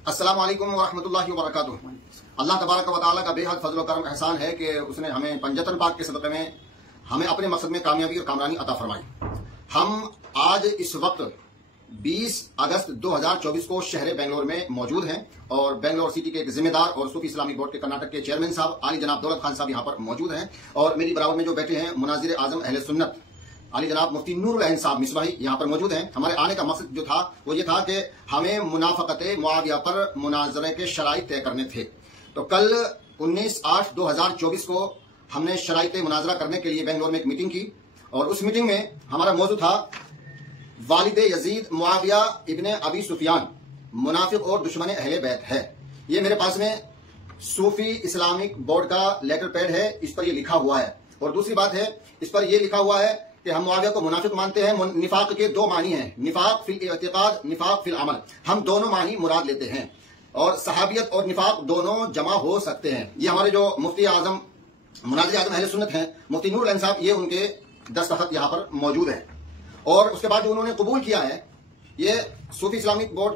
अस्सलामु अलैकुम वरहमतुल्लाहि वबरकातुहू। अल्लाह तबारक व तआला का बेहद फजल करम एहसान है कि उसने हमें पंजतन पाक के सदक़े में हमें अपने मकसद में कामयाबी और कामरानी अता फरमाई। हम आज इस वक्त 20 अगस्त 2024 को शहर बेंगलोर में मौजूद हैं और बेंगलोर सिटी के एक जिम्मेदार और सूफी इस्लामिक बोर्ड के कर्नाटक के चेयरमैन साहब आली जनाब दौलत खान साहब यहाँ पर मौजूद हैं और मेरी बराबर में जो बैठे हैं मुनाजिर आजम अहले सुन्नत आली जनाब मुफ्ती नूरुल अईन साहब मिसबाही यहाँ पर मौजूद हैं। हमारे आने का मकसद जो था वो ये था कि हमें मुनाफकत मुआविया पर मुनाजरे के शराइत तय करने थे। तो कल 19/8/2024 को हमने शराइत मुनाजरा करने के लिए बेंगलोर में एक मीटिंग की और उस मीटिंग में हमारा मौजू था वालिद यजीद मुआविया इब्ने अबी सुफियान मुनाफिक और दुश्मन अहले बैत है। ये मेरे पास में सूफी इस्लामिक बोर्ड का लेटर पैड है, इस पर ये लिखा हुआ है। और दूसरी बात है, इस पर यह लिखा हुआ है कि हम मुआविया को मुनाफिक मानते हैं। निफाक के दो मानी हैं, निफाक फिल इअ्तिकाद, निफाक फिल अमल। हम दोनों मानी मुराद लेते हैं और सहाबियत और निफाक दोनों जमा हो सकते हैं। ये हमारे जो मुफ्ती आजम मुनाजिर आजम अहले सुन्नत हैं मुफ्ती नूरुल अईन साहब, ये उनके दस्तखत यहाँ पर मौजूद है। और उसके बाद जो उन्होंने कबूल किया है, ये सूफी इस्लामिक बोर्ड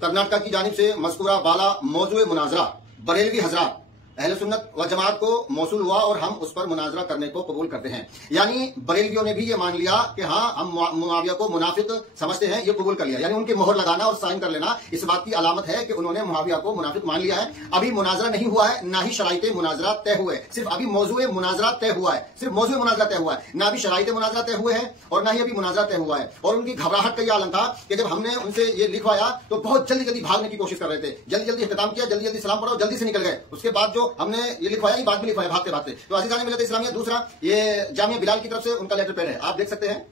कर्नाटक की जानिब से मज़कूरा वाला मौजूद मुनाजरा बरेलवी हजरात अहले सुन्नत व जमात को मौसूल हुआ और हम उस पर मुनाजरा करने को कबूल करते हैं। यानी बरेलवियों ने भी ये मान लिया कि हाँ, हम मुआविया को मुनाफिक समझते हैं, ये कबूल कर लिया। यानी उनकी मोहर लगाना और साइन कर लेना इस बात की अलामत है कि उन्होंने मुआविया को मुनाफिक मान लिया है। अभी मुनाजरा नहीं हुआ है, ना ही शराइत मुनाजरा तय हुए, सिर्फ अभी मौजूद मुनाजरा तय हुआ है, सिर्फ मौजूद मुनाजरा तय हुआ है, ना अभी शराइत मुनाजरा तय हुए हैं और ना ही अभी मुनाजरा तय हुआ है। और उनकी घबराहट का यह आलम था कि जब हमने उनसे ये लिखवाया तो बहुत जल्दी जल्दी भागने की कोशिश कर रहे थे, जल्दी जल्दी इख्तिताम किया, जल्दी जल्दी सलाम पढ़ा, जल्दी से निकल गए। उसके बाद जो हमने ये लिखवाया, बाद में लिखवाया भागते भागते। तो अज़ीज़ान मिल्लत इस्लामिया, दूसरा ये जामिया बिलाल की तरफ से उनका लेटर पैड है, आप देख सकते हैं।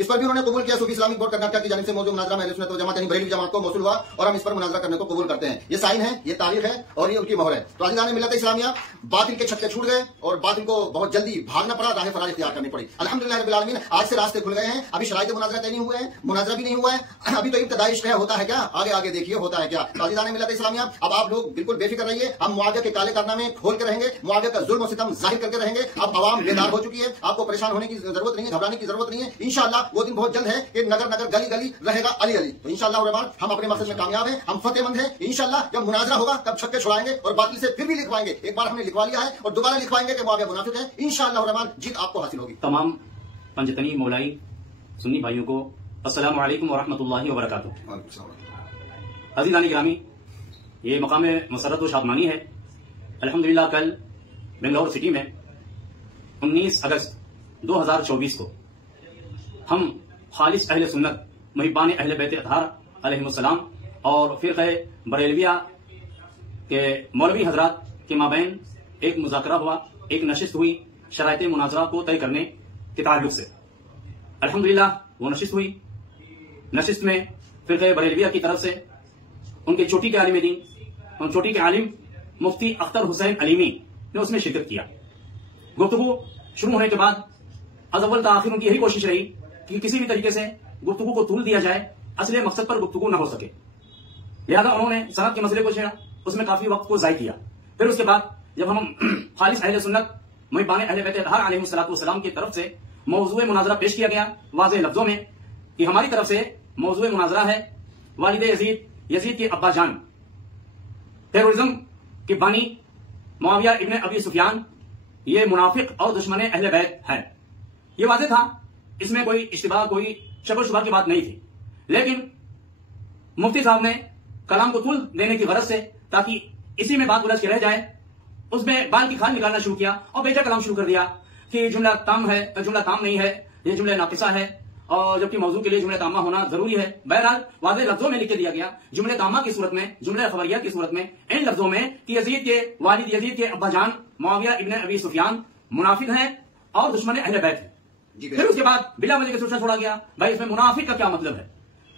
इस पर भी उन्होंने कबूल किया सूफी इस्लामिक बोर्ड कर्नाटक की जानिब से मौजूद मुनाजरा में अहले सुन्नत व जमात यानी बरेलवी जमात को मौसूल हुआ और हम इस पर मुनाजरा करने को कबूल करते हैं। ये साइन है, ये तारीख है और ये उनकी मोहर है। तो अज़ीज़ान मिल्लत इस्लामिया, बातिल के छक्के छूट गए और बातिल को बहुत जल्दी भागना पड़ा, राह फरार इख्तियार करनी पड़ी। अल्हम्दुलिल्लाह रब्बिल आलमीन, आज से रास्ते खुल गए हैं। अभी शराइत मुनाजरा तय नहीं हुए हैं, मुनाजरा भी नहीं हुआ है, अभी तो इब्तिदाई इश्क होता है क्या, आगे आगे देखिए होता है क्या। तो अज़ीज़ान मिल्लत इस्लामिया, अब आप लोग बिल्कुल बेफिक्र रहिए, हम मुआविया के काले कारनामे खोल के रहेंगे, मुआविया का जुल्म और सितम जाहिर करके रहेंगे। अब अवाम बेदार हो चुकी है, आपको परेशान होने की जरूरत नहीं है, घबराने की जरूरत नहीं है। इंशाअल्लाह वो दिन बहुत जल्द है कि नगर नगर गली गली रहेगा अली अली। तो इंशाअल्लाह रहमान हम अपने मकसद में कामयाब हैं, हम फतेहमंद हैं। इंशाअल्लाह जब मुनाजरा होगा तब छक्के छुड़ाएंगे और बातिल से फिर भी लिखवाएंगे। एक बार हमने लिखवा लिया है और दोबारा लिखवाएंगे कि मुआविया मुनाफिक है। इंशाअल्लाह रहमान जीत आपको हासिल होगी। तमाम पंजतनी मौलाई सुन्नी भाइयों को अस्सलामु अलैकुम वरहमतुल्लाहि वबरकातुहू। अज़ीज़ान गिरामी, ये मकाम मसरत व शादमानी है। अल्हम्दुलिल्लाह कल बेंगलोर सिटी में 19 अगस्त 2024 को हम खालिस अहले सुन्नत मुहिब्बान अहले बैत अतहार अलैहिमुस्सलाम और फिरक़े बरेलविया के मौलवी हजरात के माबैन एक मुज़ाकरा हुआ, एक नशिस्त हुई शराइत मुनाजरा को तय करने के ताल्लुक से। अल्हम्दुलिल्लाह वो नशिस्त हुई। नशिस्त में फिरक़े बरेलविया की तरफ से उनके चोटी के आलिम दीन, उन चोटी के आलिम मुफ्ती अख्तर हुसैन अलीमी ने उसमें शिरकत किया। गुफ्तगू शुरू होने के बाद अज़अव्वल ता आखिर उनकी यही कोशिश रही कि किसी भी तरीके से गुफ्तगू को तूल दिया जाए, असली मकसद पर गुफ्तगू न हो सके। लिहाजा उन्होंने सनद के मसले को छेड़ा, उसमें काफी वक्त को ज़ाय किया। फिर उसके बाद जब हम खालिस अहले सुन्नत मुहिब्बान अहले बैत अतहार अलैहिस्सलाम की तरफ से मौजूद मुनाजरा पेश किया गया वाज़ेह लफ्जों में कि हमारी तरफ से मौजूद मुनाजरा है वालिद यजीद के अब्बा जान टेररिज्म के बानी मुआविया इब्ने अबी सुफियान, ये मुनाफिक और दुश्मन अहले बैत है। ये वाज़ेह था, इसमें कोई इश्तिबाह, कोई शक शुबा की बात नहीं थी। लेकिन मुफ्ती साहब ने कलाम को तुल देने की गरज से, ताकि इसी में बात उलझ के रह जाए, उसमें बाल की खाल निकालना शुरू किया और बेजा कलाम शुरू कर दिया कि जुमला ताम है, जुमला ताम नहीं है, ये जुमला नाकिसा है और जबकि मौजू के लिए जुमला तामा होना जरूरी है। बहरहाल वाज़ेह लफ्जों में लिख के दिया गया जुमला तामा की सूरत में, जुमला खबरिया की सूरत में, इन लफ्जों में कि यजीद के वालिद यजीद के अब्बा जान मुआविया इब्ने अबी सुफियान मुनाफिक हैं और दुश्मन अहले बैत है। फिर उसके बाद बिला वजह के सोचना छोड़ा गया, भाई इसमें मुनाफिक का क्या मतलब है।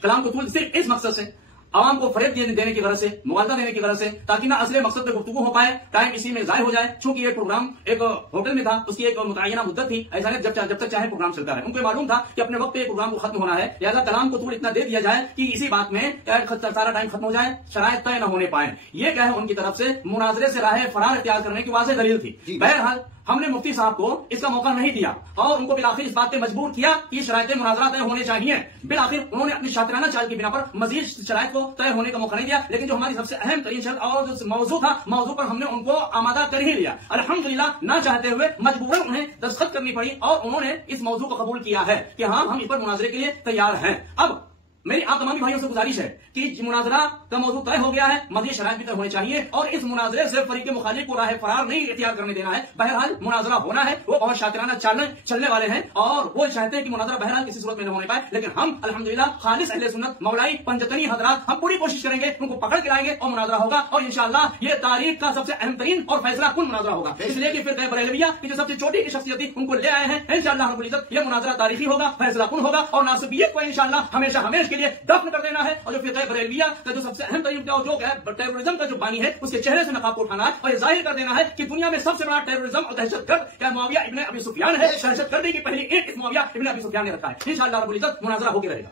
कलाम को तुल सिर्फ इस मकसद से, आवाम को फरेब देने की गरज से, मुआवजा देने की गरज से, ताकि ना असली मकसद पे गुफ्तगू हो पाए, टाइम इसी में जाय हो जाए। चूंकि ये प्रोग्राम एक होटल में था, उसकी एक मुतय्यना मुद्दत थी, ऐसा नहीं जब तक चाहे प्रोग्राम चलता है। उनको मालूम था कि अपने वक्त पे प्रोग्राम को खत्म होना है, लिहाजा कलाम को तुल इतना दे दिया जाए कि इसी बात में सारा टाइम खत्म हो जाए, शराइत तय न होने पाए। ये क्या है, उनकी तरफ से मुनाजरे से राह फरार इख्तियार करने की वाज़ेह दलील थी। बहरहाल हमने मुफ्ती साहब को इसका मौका नहीं दिया और उनको बिलाखिर इस बात पे मजबूर किया कि शरायत मुनाजरा तय होने चाहिए। बिलाखिर उन्होंने अपनी शातिराना चाल की बिना पर मजीद शरायत को तय होने का मौका नहीं दिया, लेकिन जो हमारी सबसे अहम तरीन शर्त और जो मौजू था, मौजू पर हमने उनको आमादा कर ही लिया। अल्हम्दुलिल्लाह, ना चाहते हुए मजबूरन उन्हें दस्तखत करनी पड़ी और उन्होंने इस मौजू को कबूल किया है कि हाँ, हम इस पर मुनाजरे के लिए तैयार हैं। अब मेरी आप तमाम भाइयों से गुजारिश है कि मुनाजरा का मौजू तय हो गया है, मज़ीद शरायत भी तय होनी चाहिए और इस मुनाजरे से फरीक मुखालिफ को राह फरार नहीं इख्तियार करने देना है। बहरहाल मुनाजरा होना है, वो बहुत शातिराना चलने वाले हैं और वो चाहते हैं कि मुनाजरा बहरहाल किसी सूरत में न होने पाए, लेकिन हम अल्हम्दुलिल्लाह खालिस अहले सुन्नत मौलाई पंजतनी हजरात हम पूरी कोशिश करेंगे, उनको पकड़ के लाएंगे और मुनाजरा होगा और इंशाअल्लाह ये तारीख का सबसे अहम तरीन और फैसला कुन मुनाजरा होगा। इसलिए कि फिर बरेलविया की जो सबसे छोटी की शख्सियत थी उनको ले आए हैं। इंशाअल्लाह रब्बुल इज्जत ये मुनाजरा तारीखी होगा, फैसला कुन होगा और नासिबियत को इंशाअल्लाह हमेशा हमेशा के लिए दफन कर देना है। और जो फिक़ह बरेलविया का जो सबसे अहम तरीका जो है टेररिज्म का जो बानी है, उसके चेहरे से नकाब को उठाना है और जाहिर कर देना है कि दुनिया में सबसे बड़ा टेररिज्म और दहशतगर्द क्या मुआविया इब्ने अबी सुफियान है। दहशतगर्दी की पहली ईंट इस मुआविया इब्ने अबी सुफियान ने रखा है। इंशाअल्लाह रब्बुल इज्जत मुनाजरा होकर रहेगा।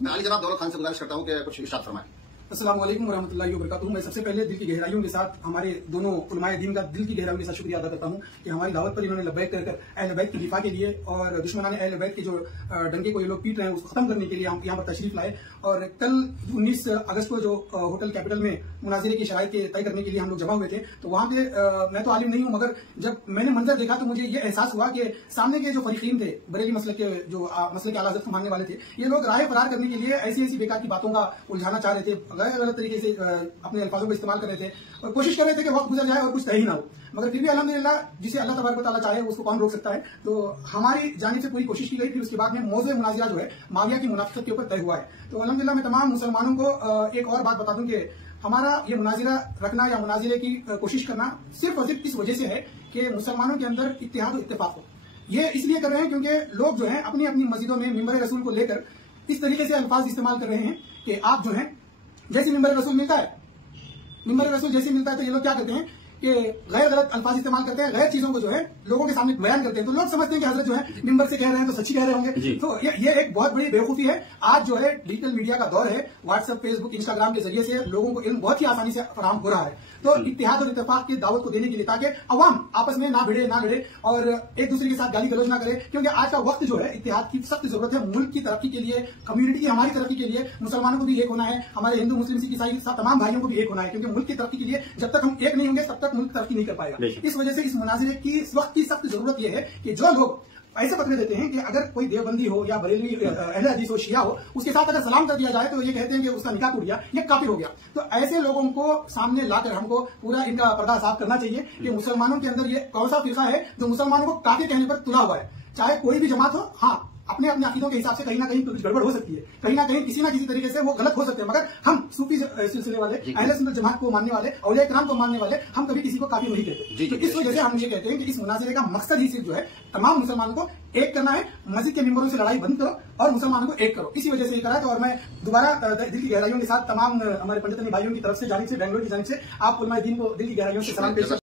मैं अली जनाब दौलत खान से गुजारिश करता हूं कि कुछ इरशाद फरमाएं। अस्सलाम वालेकुम वरहमतुल्लाहि वबरकातुहू। मैं सबसे पहले दिल की गहराइयों के साथ हमारे दोनों उलमाए दीन का दिल की गहराइयों के साथ शुक्रिया अदा करता हूं कि हमारी दावत पर इन्होंने लब्बैक कर अहले बैत की दिफा के लिए और दुश्मनाने अहले बैत के जो डंके को ये लोग पीट रहे हैं उसको खत्म करने के लिए हम यहाँ पर तशरीफ लाए। और कल 19 अगस्त को जो होटल कैपिटल में मुनाजिरे की शराइत तय करने के लिए हम लोग जमा हुए थे, तो वहां पे मैं तो आलिम नहीं हूं, मगर जब मैंने मंजर देखा तो मुझे ये एहसास हुआ कि सामने के जो फरीकीन थे, बरेली मसले के जो मसले के आला हज़रत को मानने वाले थे, ये लोग राह फरार करने के लिए ऐसी ऐसी बेकार की बातों का उलझाना चाह रहे थे, गलत तरीके से अपने अल्फाजों को इस्तेमाल कर रहे थे और कोशिश कर रहे थे कि वक्त गुजर जाए और कुछ तय ही ना हो। मगर फिर भी अल्हम्दुलिल्लाह जिसे अल्लाह तबारक व तआला चाहे उसको कौन रोक सकता है। तो हमारी जानिब से पूरी कोशिश की गई। फिर उसके बाद में मौज़ू मुनाज़िरा जो है माविया की मुनाफिकत के ऊपर तय हुआ है। तो अल्हम्दुलिल्लाह मैं तमाम मुसलमानों को एक और बात बता दूं कि हमारा ये मुनाजिरा रखना या मुनाजिरे की कोशिश करना सिर्फ और सिर्फ इस वजह से है कि मुसलमानों के अंदर इत्तेहाद और इत्तेफाक हो। ये इसलिए कर रहे हैं क्योंकि लोग जो है अपनी अपनी मस्जिदों में मिंबर रसूल को लेकर इस तरीके से अल्फाज इस्तेमाल कर रहे हैं कि आप जो है जैसे मिंबर रसूल मिलता है, मिंबर रसूल जैसे मिलता है तो ये लोग क्या करते हैं कि गैर गलत अल्फाज इस्तेमाल करते हैं, गैर चीजों को जो है लोगों के सामने बयान करते हैं। तो लोग समझते हैं कि हजरत जो है मिंबर से कह रहे हैं तो सच्ची कह रहे होंगे। तो ये एक बहुत बड़ी बेवकूफी है। आज जो है डिजिटल मीडिया का दौर है, व्हाट्सएप, फेसबुक, इंस्टाग्राम के जरिए से लोगों को इल्म बहुत ही आसानी से फराहम हो रहा है। तो इत्तेहाद और इत्तेफाक की दावत को देने के लिए ताकि अवाम आपस में ना भिड़े और एक दूसरे के साथ गाली गलौज ना करे, क्योंकि आज का वक्त जो है इत्तेहाद की सख्त जरूरत है। मुल्क की तरक्की के लिए, कम्युनिटी की हमारी तरक्की के लिए मुसलमानों को भी एक होना है, हमारे हिंदू मुस्लिम सिख ईसाई तमाम भाइयों को भी एक होना है, क्योंकि मुल्क की तरक्की के लिए जब तक हम एक नहीं होंगे तब तक मुल्क तरक्की नहीं कर पाएगा। इस वजह से इस मुनाजिरे की इस वक्त की सख्त जरूरत यह है कि जो लोग ऐसे फतवे देते हैं कि अगर कोई देवबंदी हो या बरेली अहले हदीस हो, शिया हो, उसके साथ अगर सलाम कर दिया जाए तो ये कहते हैं कि उसका निकाह टूट गया, ये काफिर हो गया। तो ऐसे लोगों को सामने लाकर हमको पूरा इनका पर्दा साफ करना चाहिए कि मुसलमानों के अंदर ये कौन सा फिरका है जो मुसलमानों को काफिर कहने पर तुला हुआ है। चाहे कोई भी जमात हो, हाँ अपने अपने अकीदों के हिसाब से कहीं ना कहीं कुछ गड़बड़ हो सकती है, कहीं ना कहीं किसी ना किसी तरीके से वो गलत हो सकते हैं, मगर हम सूफी सिलसिले वाले, अहले सुन्नत जमात को मानने वाले, औलिया किराम को मानने वाले, हम कभी किसी को काफिर नहीं कहते। तो इस वजह से हम ये कहते हैं कि इस मुनाजिरे का मकसद ही सिर्फ जो है तमाम मुसलमानों को एक करना है, मस्जिद के मिंबरों से लड़ाई बंद करो और मुसलमानों को एक करो। इसी वजह से ये करा है। तो और मैं दोबारा दिल की गहराइयों के साथ तमाम हमारे पंडितनी भाइयों की तरफ से, जानिब से, बेंगलोर की जानिब से आप उलमाए दीन को दिल की गहराइयों से सलाम पेश